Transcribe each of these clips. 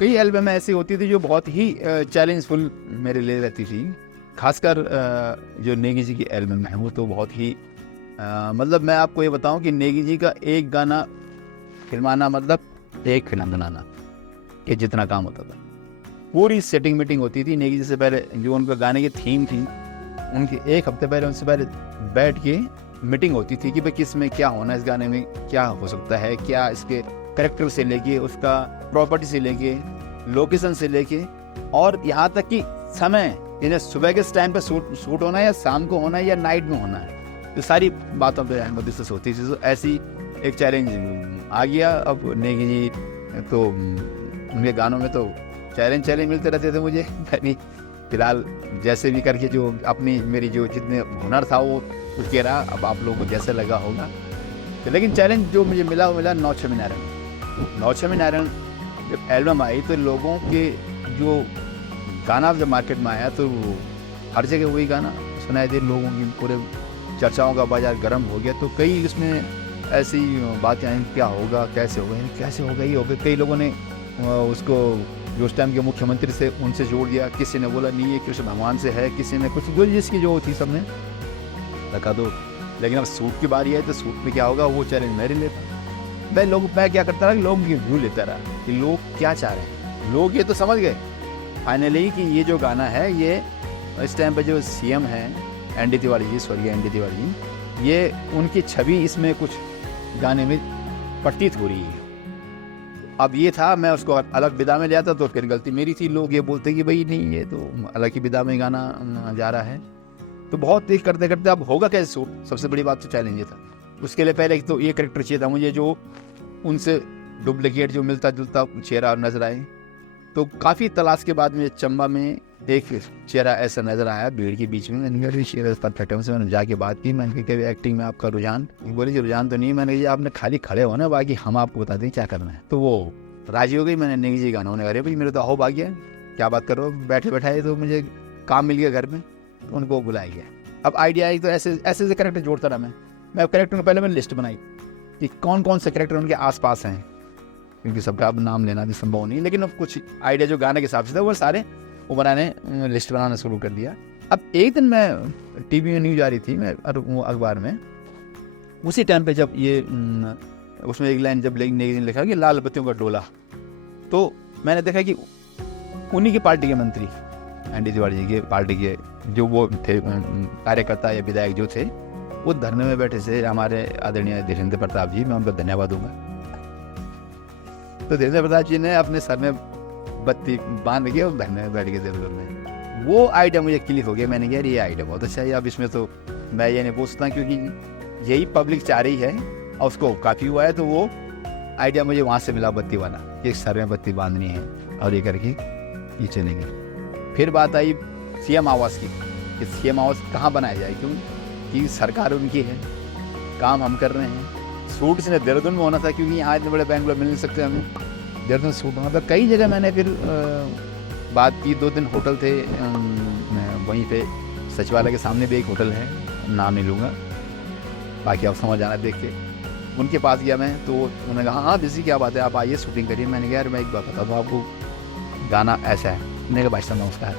कई एल्बम ऐसी होती थी जो बहुत ही चैलेंजफुल मेरे लिए रहती थी। खासकर जो नेगी जी की एल्बम है वो तो बहुत ही मतलब मैं आपको ये बताऊं कि नेगी जी का एक गाना फिल्माना मतलब एक फिल्म बनाना, ये जितना काम होता था। पूरी सेटिंग मीटिंग होती थी नेगी जी से पहले, जो उनका गाने की थीम थी उनकी एक हफ्ते पहले उनसे पहले बैठ के मीटिंग होती थी कि भाई किस में क्या होना है, इस गाने में क्या हो सकता है, क्या इसके कैरेक्टर से लेके उसका प्रॉपर्टी से लेके लोकेशन से लेके और यहाँ तक कि समय, इन्हें सुबह के टाइम पे शूट होना है या शाम को होना है या नाइट में होना है, तो सारी बातों पे डिस्कस होती थी। तो ऐसी एक चैलेंज आ गया। अब नेगी जी तो उनके गानों में तो चैलेंज मिलते रहते थे मुझे। फिलहाल जैसे भी करके जो अपनी मेरी जो जितने हुनर था वो उसके रहा। अब आप लोगों को जैसे लगा होगा तो, लेकिन चैलेंज जो मुझे मिला वो मिला नौछमी नारायण। जब एल्बम आई तो लोगों के जो गाना जब मार्केट में आया तो हर जगह वही गाना सुनाई दे, लोगों की पूरे चर्चाओं का बाजार गर्म हो गया। तो कई इसमें ऐसी बातें आई, क्या होगा कैसे होगा ये होगा। कई लोगों ने उसको जो उस टाइम के मुख्यमंत्री से उनसे जोड़ दिया, किसी ने बोला नहीं ये कृष्ण भगवान से है, किसी ने कुछ जो जिसकी जो थी सबने रखा दो। लेकिन अब सूट की बारी है तो सूट में क्या होगा वो चैलेंज मेरे लेता। मैं क्या करता रहा कि लोगों की व्यू लेता रहा कि लोग क्या चाह रहे हैं। लोग ये तो समझ गए फाइनली कि ये जो गाना है ये इस टाइम पे जो सीएम है एनडी तिवारी जी, स्वर्गीय एनडी तिवारी जी, ये उनकी छवि इसमें कुछ गाने में प्रतीत हो रही है। अब ये था मैं उसको अलग विधा में लिया था तो फिर गलती मेरी थी। लोग ये बोलते कि भाई नहीं ये तो अलग ही विधा में गाना जा रहा है। तो बहुत देख करते करते अब होगा कैसे सूट, सबसे बड़ी बात तो चैलेंज ये था। उसके लिए पहले तो ये कैरेक्टर चाहिए था मुझे जो उनसे डुप्लीकेट जो मिलता जुलता चेहरा नजर आए। तो काफ़ी तलाश के बाद में चंबा में एक चेहरा ऐसा नजर आया भीड़ के बीच में। मैंने कहा चेहरा परफेक्ट है। मैंने जाके बात की, मैंने कहा एक्टिंग में आपका रुझान, बोले जी रुझान तो नहीं। मैंने कहा आपने खाली खड़े होना, बाकी हम आपको बता दें क्या करना है। तो वो राजी हो गई। मैंने नेगी जी गाना होने, अरे भाई मेरे तो अहो भाग गया, क्या बात करो, बैठे बैठाए तो मुझे काम मिल गया घर में, तो उनको बुलाया गया। अब आइडिया आई तो ऐसे ऐसे कैरेक्टर जोड़ता रहा मैं कैरेक्टर को पहले मैंने लिस्ट बनाई कि कौन कौन से कैरेक्टर उनके आसपास हैं, क्योंकि सबका अब नाम लेना भी संभव नहीं। लेकिन अब कुछ आइडिया जो गाने के हिसाब से था वो सारे वो लिस्ट बनाना शुरू कर दिया। अब एक दिन मैं टीवी में न्यूज आ रही थी, मैं अखबार में, उसी टाइम पे जब ये उसमें एक लाइन जब लिखा कि लाल बत्तियों का डोला, तो मैंने देखा कि उन्हीं की पार्टी के मंत्री एनडी तिवारी जी के पार्टी के जो वो थे कार्यकर्ता या विधायक जो थे वो धरने में बैठे थे। हमारे आदरणीय धीरेन्द्र प्रताप जी, मैं उनका धन्यवाद दूंगा। तो धीरेन्द्र प्रताप जी ने अपने सर में बत्ती बांध के धरने में बैठ के जरूर में वो आइडिया मुझे क्लिक हो गया। मैंने कहा ये आइडिया बहुत अच्छा है। अब इसमें तो मैं ये नहीं पूछता क्योंकि यही पब्लिक चाह रही है और उसको काफ़ी हुआ है। तो वो आइडिया मुझे वहाँ से मिला बत्ती वाला कि सर में बत्ती बांधनी है और ये करके ये चलेंगे। फिर बात आई सीएम आवास की कि सीएम आवास कहाँ बनाया जाए, क्योंकि सरकार उनकी है, काम हम कर रहे हैं। शूट इसने देहरादून में होना था क्योंकि यहाँ इतने बड़े बैंगलोर मिल नहीं सकते हमें, देहरादून शूट होना था। कई जगह मैंने फिर बात की, 2 दिन होटल थे वहीं पे सचिवालय के सामने भी एक होटल है, नाम नहीं लूँगा, बाकी आप समझ आना देख के। उनके पास गया मैं तो उन्होंने कहा हाँ बिजी क्या बात है आप आइए शूटिंग करिए। मैंने कहा यार मैं एक बात बता दूँ आपको, गाना ऐसा है। मैंने कहा भाई साहब नमस्कार,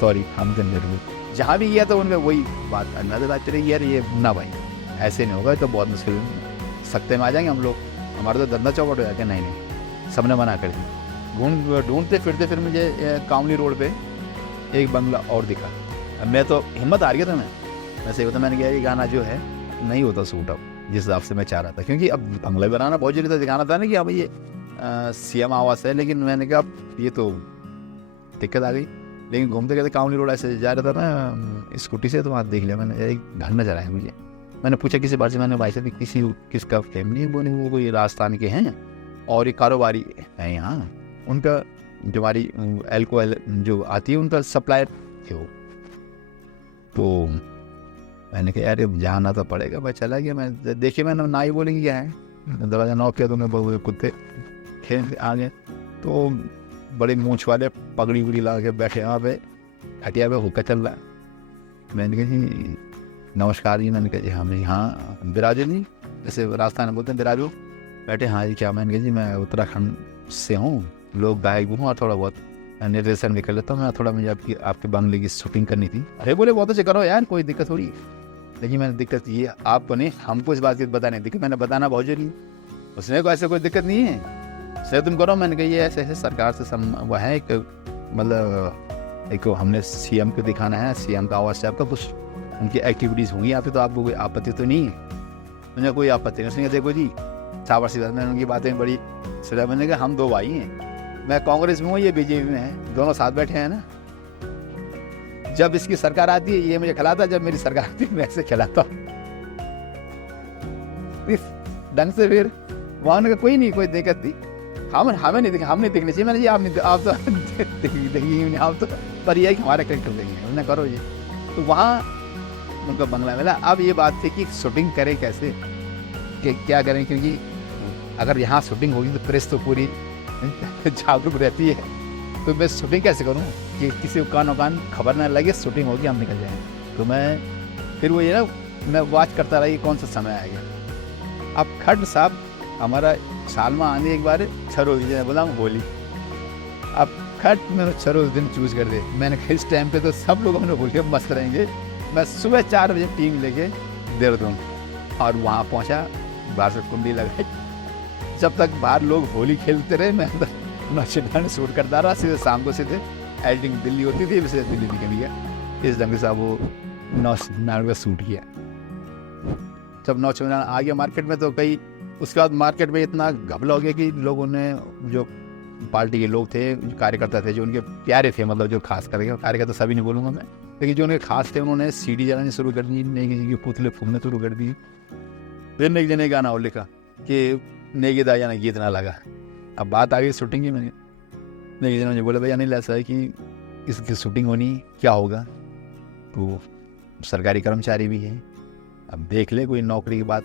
सॉरी हम जरूर जहाँ भी गया तो उनमें वही बात नजर आती रही, यार ये ना भाई ऐसे नहीं होगा, तो बहुत मुश्किल सकते में आ जाएंगे हम लोग, हमारा तो धंधा चौपट हो जाएगा। नहीं सबने मना कर दी। ढूंढते फिरते फिर मुझे कामली रोड पे एक बंगला और दिखा। अब मैं तो हिम्मत हार गया था, मैं सही होता, मैंने कहा ये गाना जो है नहीं होता सूट अब जिस हिसाब से मैं चाह रहा था, क्योंकि अब बंगला बनाना बहुत जरूरी था, दिखाना था ना कि अब ये सीएम आवास है। लेकिन मैंने कहा ये तो दिक्कत आ गई। लेकिन घूमते गए कामली रोड ऐसे जा रहा था मैं स्कूटी से, तो वहाँ देख लिया मैंने, एक घर नजर आया मुझे। मैंने पूछा किसी बार से, मैंने भाई साहब किसका फैमिली है, बोले वो कोई राजस्थान के हैं और ये कारोबारी है यहाँ, उनका जो हमारी एल्कोहल जो आती है उनका सप्लायर थे वो। तो मैंने कहा यार जाना तो पड़ेगा। भाई चला गया मैं, देखिए मैंने ना ही बोलेंगे क्या है, दरवाजा नॉक किया तो मैं कुत्ते खेल आ गए। तो बड़े मूंछ वाले पगड़ी उगड़ी ला के बैठे वहाँ पे खटिया पे हुक्का चल रहा है। मैंने कहा जी नमस्कार जी। मैंने कहा जी हाँ भाई हाँ बिराजो जी, जैसे राजस्थान में बोलते हैं बिराजो, बैठे हाँ जी क्या। मैंने कहा जी मैं उत्तराखंड से हूँ लोग गायक भी हूँ और थोड़ा बहुत निर्देशन भी कर लेता हूँ मैं। थोड़ा मुझे आपके बंगले की शूटिंग करनी थी। अरे बोले बहुत अच्छे करो यार, कोई दिक्कत थोड़ी है। लेकिन मैंने दिक्कत ये आपको नहीं, हमको इस बात की बताने दिक्कत, मैंने बताना बहुत जरूरी। उसने को ऐसे कोई दिक्कत नहीं है, सर तुम करो। मैंने कहा ये ऐसे है, सरकार से वो है एक, मतलब एक हमने सीएम को दिखाना है, सीएम का आवाज से आपका कुछ उनकी एक्टिविटीज़ होंगी यहाँ पे, तो आपको कोई आपत्ति तो नहीं है? मुझे कोई आपत्ति नहीं। उसने देखो जी सावर सी बात, मैंने उनकी बातें बड़ी सीधा, मैंने कहा हम दो भाई हैं, मैं कांग्रेस में हूँ, ये बीजेपी में है, दोनों साथ बैठे हैं ना। जब इसकी सरकार आती है ये मुझे खिलाता, जब मेरी सरकार आती है मैं ऐसे खिलाता हूँ इस ढंग से। फिर वहाँ उनका कोई नहीं, कोई दिक्कत थी। हमें नहीं दिखनी चाहिए। मैंने जी आप तो देखिए आप तो, पर यह है कि हमारे करेक्टर देंगे, उन्हें करो ये। तो वहाँ उनका बंगला मिला। अब ये बात थी कि शूटिंग करें कैसे, कि क्या करें, क्योंकि अगर यहाँ शूटिंग होगी तो प्रेस तो पूरी जागरूक रहती है, तो मैं शूटिंग कैसे करूँ कि किसी को कान खबर ना लगे, शूटिंग होगी हम निकल जाएँ। तो मैं फिर वो ये ना, मैं वॉच करता रहा कि कौन सा समय आएगा। अब खट साहब हमारा साल में आने एक बार छरोज दिन बोला हम होली, अब खट मैंने छरोज दिन चूज कर दे। मैंने कहा इस टाइम पे तो सब लोग हमने होली में मस्त रहेंगे। मैं सुबह 4 बजे टीम लेके देहरादून और वहाँ पहुँचा, बाहर से कुंडी लगाई। जब तक बाहर लोग होली खेलते रहे मैं अंदर नौचिंता में शूट करता रहा। सीधे शाम को सीधे एडिटिंग दिल्ली होती थी, वैसे दिल्ली निकल गया। इस ढंग से वो 9 में शूट किया। जब 9 आ गया मार्केट में, तो कई उसके बाद मार्केट में इतना घबला हो गया कि लोगों ने, जो पार्टी के लोग थे, जो कार्यकर्ता थे, जो उनके प्यारे थे, मतलब जो खास करके कार्यकर्ता सभी नहीं बोलूँगा मैं, लेकिन जो उनके खास थे, उन्होंने सीडी जलानी शुरू कर दी, नेगी जी के पुतले फूकने शुरू कर दिए। फिर नेगी जी ने गाना और लिखा कि नेगी दाया ने गीत ना लगा। अब बात आ गई शूटिंग की। मैंने नेगी जी ने मुझे बोला भैया अनिल ऐसा है कि इसकी शूटिंग होनी, क्या होगा? तो सरकारी कर्मचारी भी है, अब देख ले कोई नौकरी की बात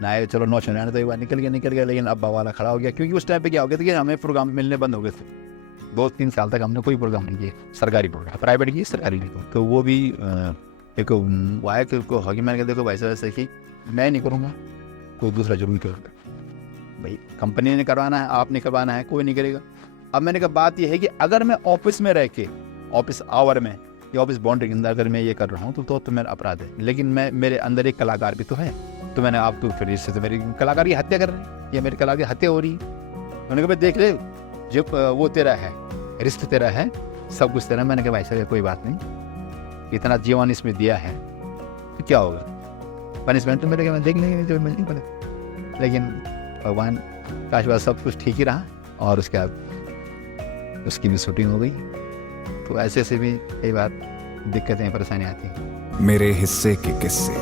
ना आए। चलो 999 तो एक बार निकल गया, लेकिन अब वाला खड़ा हो गया। क्योंकि उस टाइम पे क्या हो गया था कि हमें प्रोग्राम मिलने बंद हो गए थे। 2-3 साल तक हमने कोई प्रोग्राम नहीं किए, सरकारी प्रोग्राम, प्राइवेट की सरकारी नहीं। तो वो भी एक वायक को हॉकी, मैंने कहा देखो भाई साहब ऐसे कि मैं नहीं करूँगा, कोई दूसरा जरूर करेगा। भाई कंपनी ने करवाना है, आपने करवाना है, कोई नहीं करेगा। अब मैंने कहा बात यह है कि अगर मैं ऑफिस में रह के, ऑफिस आवर में या ऑफिस बाउंड्री के अंदर अगर मैं ये कर रहा हूँ तो मेरा अपराध है। लेकिन मेरे अंदर एक कलाकार भी तो है। तो मैंने आप तो फिर इससे तो मेरी कलाकार की हत्या कर रहे हैं, या मेरे कलाकार की हत्या हो रही है। मैंने कहा भाई देख ले, जब वो तेरा है, रिश्ता तेरा है, सब कुछ तेरा। मैंने कहा भाई साहब कोई बात नहीं, इतना जीवन इसमें दिया है तो क्या होगा, पनिशमेंट तो मेरे देख लेंगे जो मिलनी पड़े। लेकिन भगवान का आशीर्वाद, सब कुछ ठीक ही रहा और उसके बाद उसकी भी शूटिंग हो गई। तो ऐसे भी कई बार दिक्कतें परेशानी आती हैं। मेरे हिस्से के किस्से।